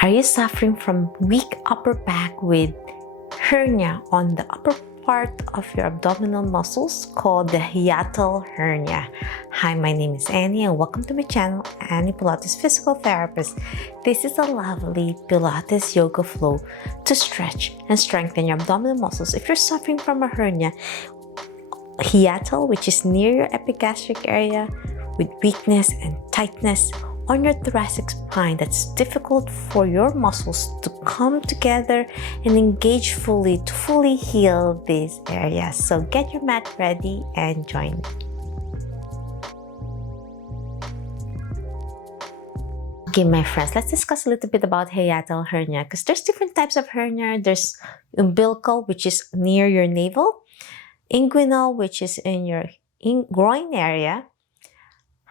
Are you suffering from weak upper back with hernia on the upper part of your abdominal muscles called the hiatal hernia? Hi, my name is Annie and welcome to my channel, Annie Pilates Physical Therapist. This is a lovely Pilates yoga flow to stretch and strengthen your abdominal muscles if you're suffering from a hernia, hiatal, which is near your epigastric area, with weakness and tightness on your thoracic spine that's difficult for your muscles to come together and engage fully to fully heal these areas. So get your mat ready and join me. Okay, my friends, let's discuss a little bit about hiatal hernia because there's different types of hernia. There's umbilical, which is near your navel, inguinal, which is in your groin area.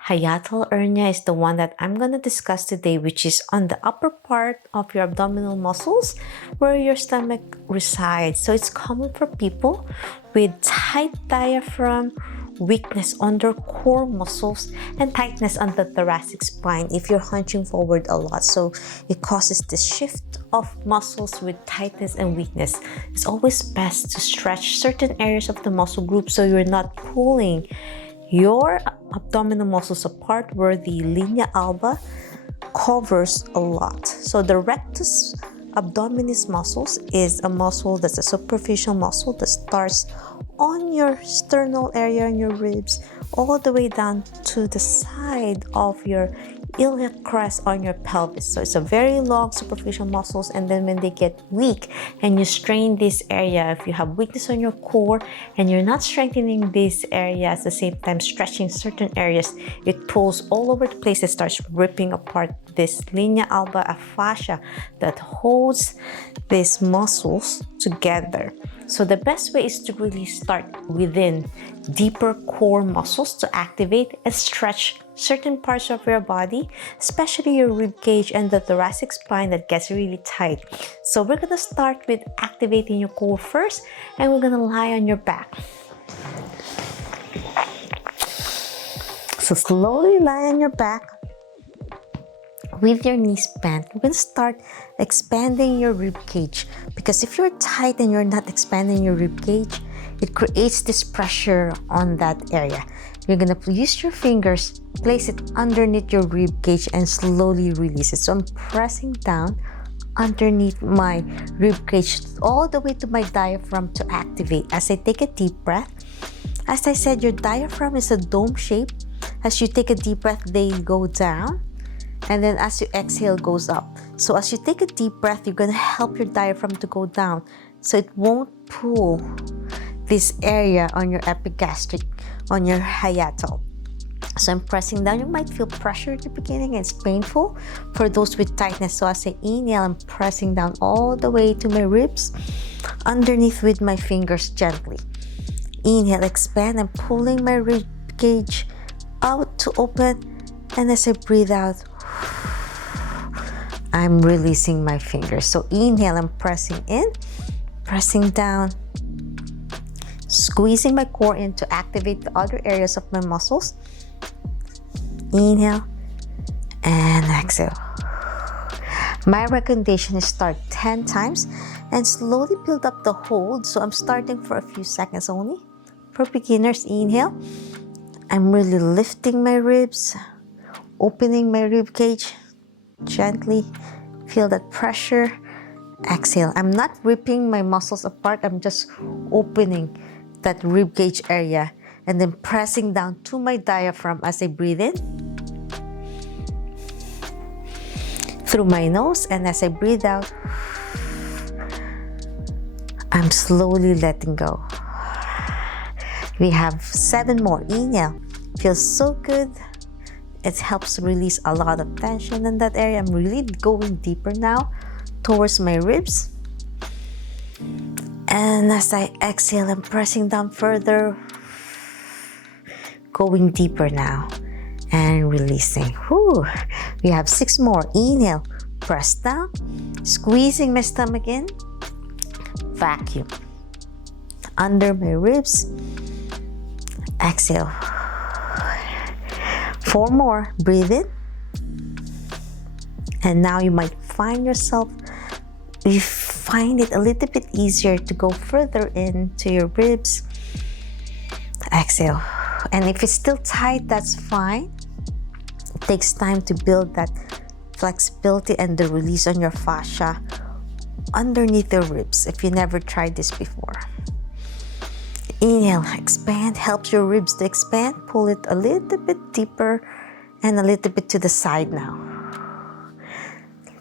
Hiatal hernia is the one that I'm going to discuss today, which is on the upper part of your abdominal muscles where your stomach resides. So it's common for people with tight diaphragm, weakness on their core muscles, and tightness on the thoracic spine if you're hunching forward a lot. So it causes this shift of muscles with tightness and weakness. It's always best to stretch certain areas of the muscle group so you're not pulling your abdominal muscles apart where the linea alba covers a lot. So the rectus abdominis muscles is a muscle that's a superficial muscle that starts on your sternal area and your ribs all the way down to the side of your iliac crest on your pelvis. So it's a very long superficial muscles, and then when they get weak and you strain this area, if you have weakness on your core and you're not strengthening this area at the same time stretching certain areas, it pulls all over the place. It starts ripping apart this linea alba, a fascia that holds these muscles together. So the best way is to really start within deeper core muscles to activate and stretch certain parts of your body, especially your rib cage and the thoracic spine that gets really tight. So we're going to start with activating your core first, and we're going to lie on your back. So slowly lie on your back with your knees bent. We're going to start expanding your rib cage, because if you're tight and you're not expanding your rib cage, it creates this pressure on that area. You're going to use your fingers, place it underneath your rib cage and slowly release it. So I'm pressing down underneath my rib cage all the way to my diaphragm to activate. As I take a deep breath, as I said, your diaphragm is a dome shape. As you take a deep breath, they go down. And then as you exhale, it goes up. So as you take a deep breath, you're going to help your diaphragm to go down so it won't pull this area on your epigastric, on your hiatal. So I'm pressing down. You might feel pressure at the beginning. It's painful for those with tightness. So as I inhale, I'm pressing down all the way to my ribs, underneath with my fingers gently. Inhale, expand. I'm pulling my rib cage out to open. And as I breathe out, I'm releasing my fingers. So inhale, I'm pressing in, pressing down, squeezing my core in to activate the other areas of my muscles. Inhale and exhale. My recommendation is start 10 times and slowly build up the hold. So I'm starting for a few seconds only. For beginners, inhale. I'm really lifting my ribs, opening my rib cage. Gently feel that pressure. Exhale. I'm not ripping my muscles apart. I'm just opening that rib cage area and then pressing down to my diaphragm as I breathe in through my nose, and as I breathe out, I'm slowly letting go. We have 7 more. Inhale. Feels so good. It helps release a lot of tension in that area. I'm really going deeper now towards my ribs. And as I exhale, I'm pressing down further, going deeper now and releasing. Whew. We have 6 more. Inhale, press down, squeezing my stomach in, vacuum under my ribs. Exhale. 4 more. Breathe in. And now you might find it a little bit easier to go further into your ribs, exhale. And if it's still tight, that's fine. It takes time to build that flexibility and the release on your fascia underneath the ribs if you never tried this before. Inhale, expand, helps your ribs to expand. Pull it a little bit deeper and a little bit to the side now.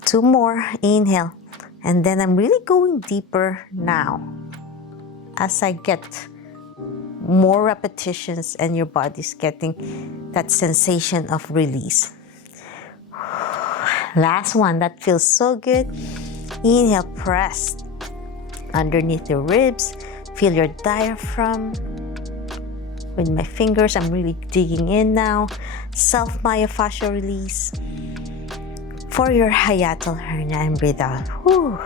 2 more, inhale. And then I'm really going deeper now as I get more repetitions and your body's getting that sensation of release. Last one, that feels so good. Inhale, press underneath your ribs. Feel your diaphragm. With my fingers, I'm really digging in now. Self-myofascial release. For your hiatal hernia, and breathe out. Whew.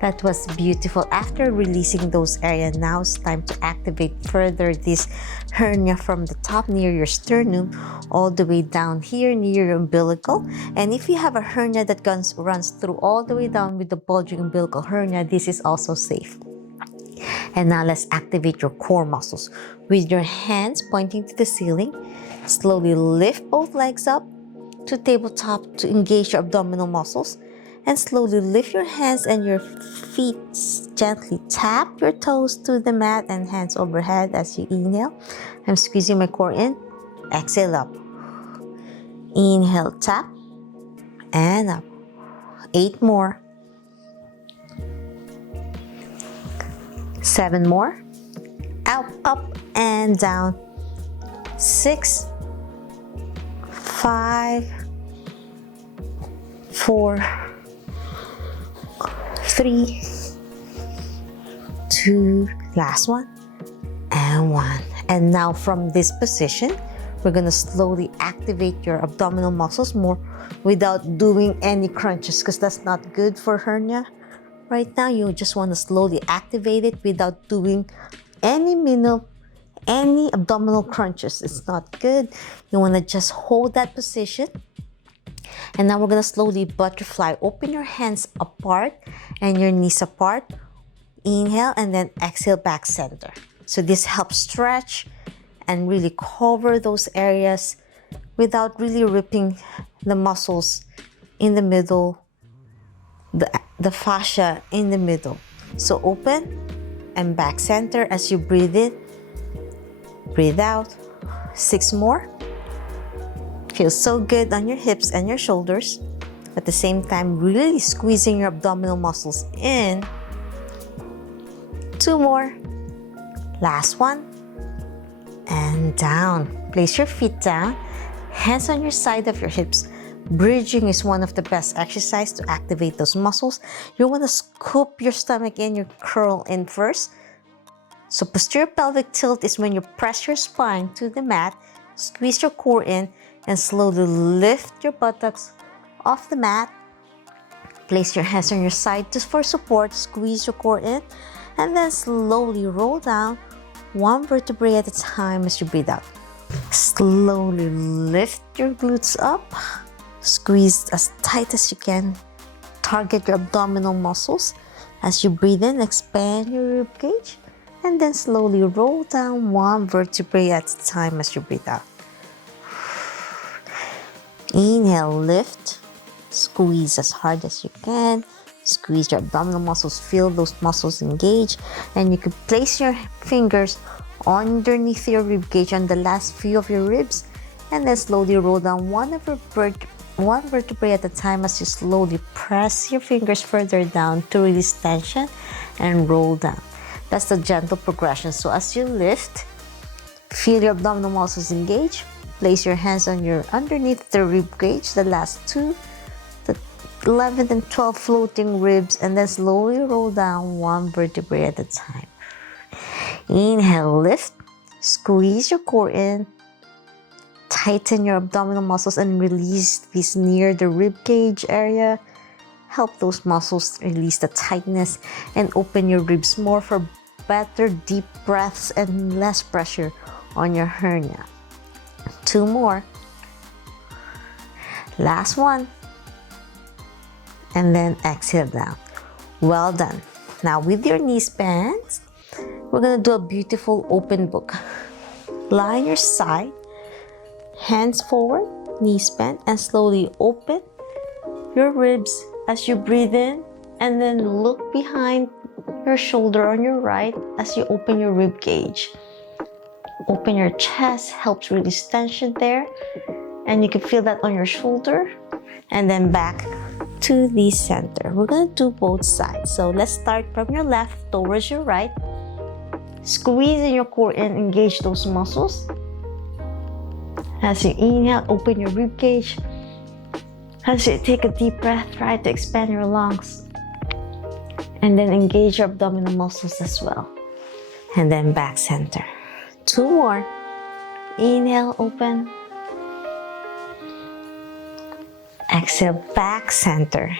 That was beautiful. After releasing those areas, now it's time to activate further this hernia from the top near your sternum all the way down here near your umbilical. And if you have a hernia that runs through all the way down with the bulging umbilical hernia, this is also safe. And now let's activate your core muscles. With your hands pointing to the ceiling, slowly lift both legs up to tabletop to engage your abdominal muscles. And slowly lift your hands and your feet. Gently tap your toes to the mat and hands overhead as you inhale. I'm squeezing my core in. Exhale up. Inhale, tap. And up. 8 more. 7 more. Out, up, and down. 6, 5, 4, 3, 2, last one, and 1. And now from this position, we're gonna slowly activate your abdominal muscles more without doing any crunches, because that's not good for hernia. Right now, you just wanna slowly activate it without doing any abdominal crunches. It's not good. You wanna just hold that position. And now we're gonna slowly butterfly. Open your hands apart and your knees apart. Inhale and then exhale back center. So this helps stretch and really cover those areas without really ripping the muscles in the middle, the fascia in the middle. So open and back center as you breathe in. Breathe out. 6 more. Feels so good on your hips and your shoulders. At the same time, really squeezing your abdominal muscles in. 2 more. Last one. And down. Place your feet down. Hands on your side of your hips. Bridging is one of the best exercises to activate those muscles. You want to scoop your stomach in, your curl in first. So posterior pelvic tilt is when you press your spine to the mat, squeeze your core in, and slowly lift your buttocks off the mat. Place your hands on your side just for support. Squeeze your core in, and then slowly roll down 1 vertebrae at a time as you breathe out. Slowly lift your glutes up. Squeeze as tight as you can. Target your abdominal muscles. As you breathe in, expand your rib cage. And then slowly roll down 1 vertebrae at a time as you breathe out. Inhale, lift. Squeeze as hard as you can. Squeeze your abdominal muscles. Feel those muscles engage. And you can place your fingers underneath your rib cage on the last few of your ribs. And then slowly roll down 1 vertebrae at a time as you slowly press your fingers further down to release tension and roll down. That's the gentle progression. So as you lift, feel your abdominal muscles engage. Place your hands on your underneath the rib cage, the last 2, the 11th and 12th floating ribs, and then slowly roll down 1 vertebrae at a time. Inhale, lift, squeeze your core in, tighten your abdominal muscles and release this near the rib cage area. Help those muscles release the tightness and open your ribs more for better deep breaths and less pressure on your hernia. 2 more. Last one. and then exhale down. Well done. Now with your knees bent, we're gonna do a beautiful open book. Lie on your side, hands forward, knees bent, and slowly open your ribs as you breathe in, and then look behind your shoulder on your right as you open your rib cage. Open your chest, helps release tension there, and you can feel that on your shoulder, and then back to the center. We're gonna do both sides. So let's start from your left towards your right. Squeeze in your core and engage those muscles. As you inhale, open your rib cage. As you take a deep breath, try to expand your lungs. And then engage your abdominal muscles as well. And then back center. 2 more. Inhale, open. Exhale, back center.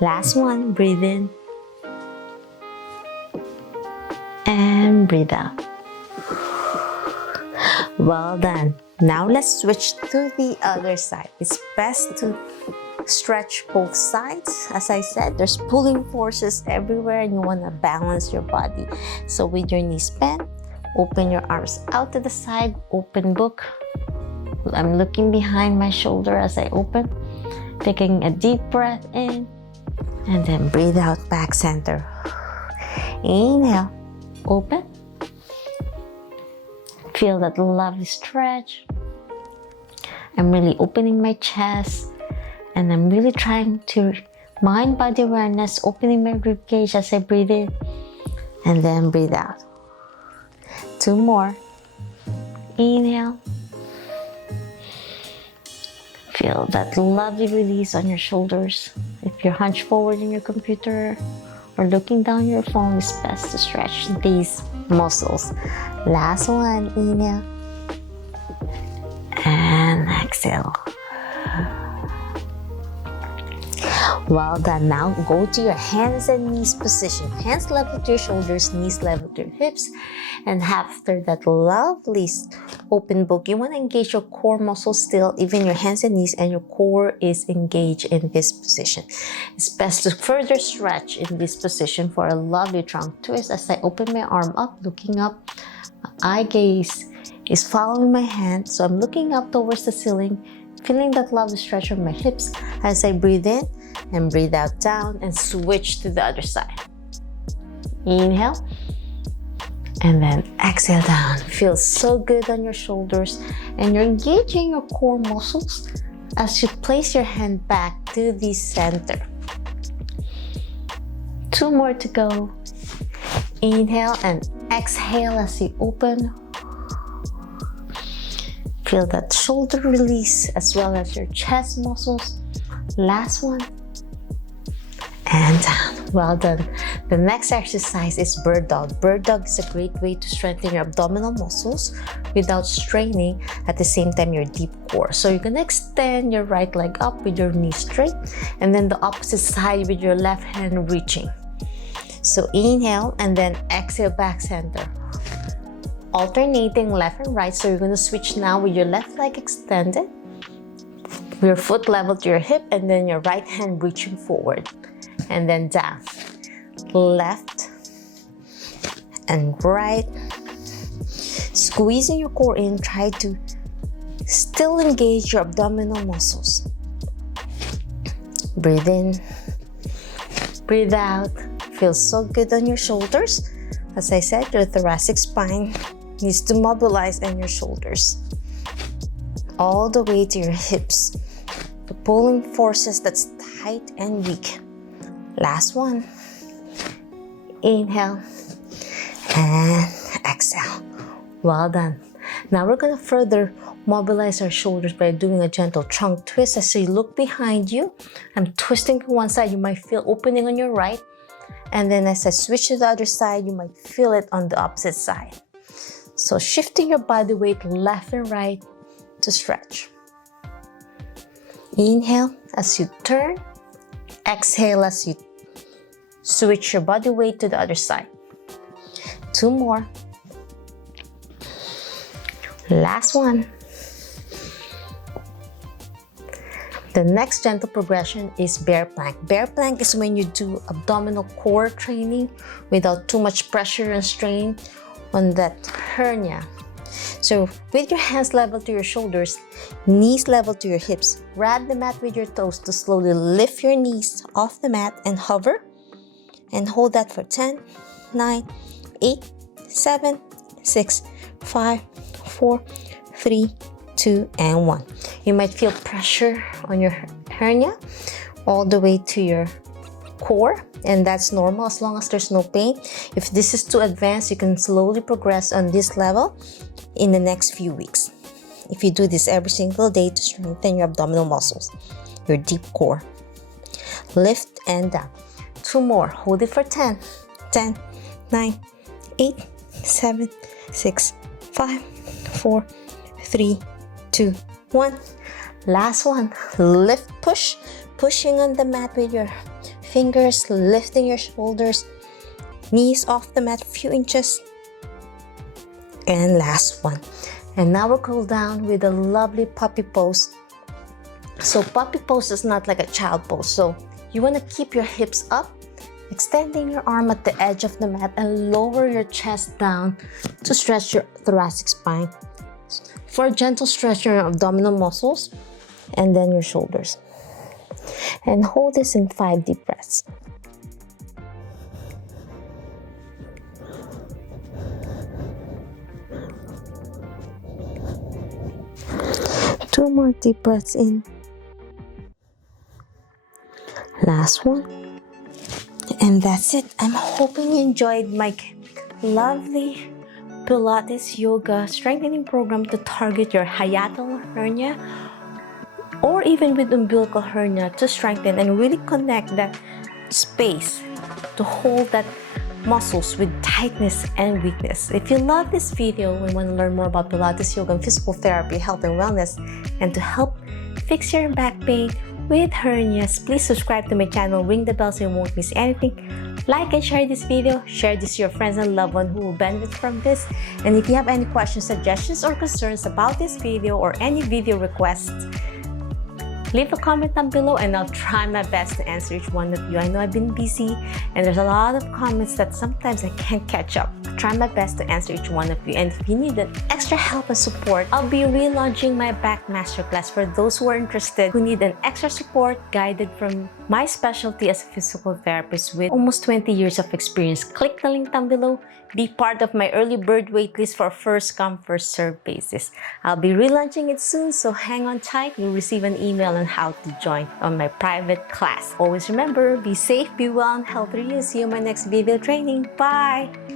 Last one, breathe in. And breathe out. Well done. Now let's switch to the other side. It's best to stretch both sides. As I said, there's pulling forces everywhere and you want to balance your body. So with your knees bent, open your arms out to the side, open book. I'm looking behind my shoulder as I open, taking a deep breath in, and then breathe out, back center. Inhale, open. Feel that lovely stretch. I'm really opening my chest, and I'm really trying to mind body awareness, opening my rib cage as I breathe in, and then breathe out. 2 more. Inhale. Feel that lovely release on your shoulders. If you're hunched forward in your computer or looking down your phone, it's best to stretch these muscles. Last one, inhale. And exhale. Well done. Now go to your hands and knees position. Hands level to your shoulders, knees level to your hips. And after that lovely open book, you want to engage your core muscles still, even your hands and knees, and your core is engaged in this position. It's best to further stretch in this position for a lovely trunk twist. As I open my arm up, looking up, my eye gaze is following my hand. So I'm looking up towards the ceiling, feeling that lovely stretch on my hips as I breathe in and breathe out down and switch to the other side. Inhale and then exhale down. Feels so good on your shoulders, and you're engaging your core muscles as you place your hand back to the center. 2 more to go. Inhale and exhale as you open. Feel that shoulder release as well as your chest muscles. Last one. And down. Well done. The next exercise is bird dog. Bird dog is a great way to strengthen your abdominal muscles without straining at the same time your deep core. So you're gonna extend your right leg up with your knee straight, and then the opposite side with your left hand reaching. So inhale and then exhale, back center. Alternating left and right. So you're gonna switch now with your left leg extended, your foot level to your hip, and then your right hand reaching forward. And then down, left and right. Squeezing your core in, try to still engage your abdominal muscles. Breathe in, breathe out. Feels so good on your shoulders. As I said, your thoracic spine needs to mobilize, and your shoulders all the way to your hips. The pulling forces that's tight and weak. Last one. Inhale and exhale. Well done. Now we're going to further mobilize our shoulders by doing a gentle trunk twist. As you look behind you, I'm twisting to one side. You might feel opening on your right. And then as I switch to the other side, you might feel it on the opposite side. So shifting your body weight left and right to stretch. Inhale as you turn. Exhale as you switch your body weight to the other side. 2 more. Last one. The next gentle progression is bear plank. Bear plank is when you do abdominal core training without too much pressure and strain on that hernia. So with your hands level to your shoulders, knees level to your hips, grab the mat with your toes to slowly lift your knees off the mat and hover. And hold that for 10, 9, 8, 7, 6, 5, 4, 3, 2, and 1. You might feel pressure on your hernia all the way to your core, and that's normal as long as there's no pain. If this is too advanced, you can slowly progress on this level in the next few weeks. If you do this every single day to strengthen your abdominal muscles, your deep core. Lift and down. 2 more. Hold it for 10, 10, 9, 8, 7, 6, 5, 4, 3, 2, 1. Last one. Lift, push. Pushing on the mat with your fingers, lifting your shoulders, knees off the mat a few inches. And last one. And now we'll cool down with a lovely puppy pose. So puppy pose is not like a child pose. So you want to keep your hips up, extending your arm at the edge of the mat and lower your chest down to stretch your thoracic spine for a gentle stretch your abdominal muscles and then your shoulders. And hold this in 5 deep breaths. Two more deep breaths in. Last one. And that's it. I'm hoping you enjoyed my lovely Pilates yoga strengthening program to target your hiatal hernia or even with umbilical hernia to strengthen and really connect that space to hold that muscles with tightness and weakness. If you love this video and want to learn more about Pilates yoga and physical therapy, health and wellness, and to help fix your back pain with hernias, please subscribe to my channel, ring the bell so you won't miss anything. Like and share this video, share this to your friends and loved ones who will benefit from this. And if you have any questions, suggestions, or concerns about this video or any video requests, leave a comment down below and I'll try my best to answer each one of you. I know I've been busy and there's a lot of comments that sometimes I can't catch up. I'll try my best to answer each one of you. And if you need an extra help and support, I'll be relaunching my back masterclass for those who are interested, who need an extra support guided from my specialty as a physical therapist with almost 20 years of experience. Click the link down below. Be part of my early bird waitlist for first come, first serve basis. I'll be relaunching it soon, so hang on tight. You'll receive an email on how to join on my private class. Always remember, be safe, be well, and healthy. See you in my next video training. Bye!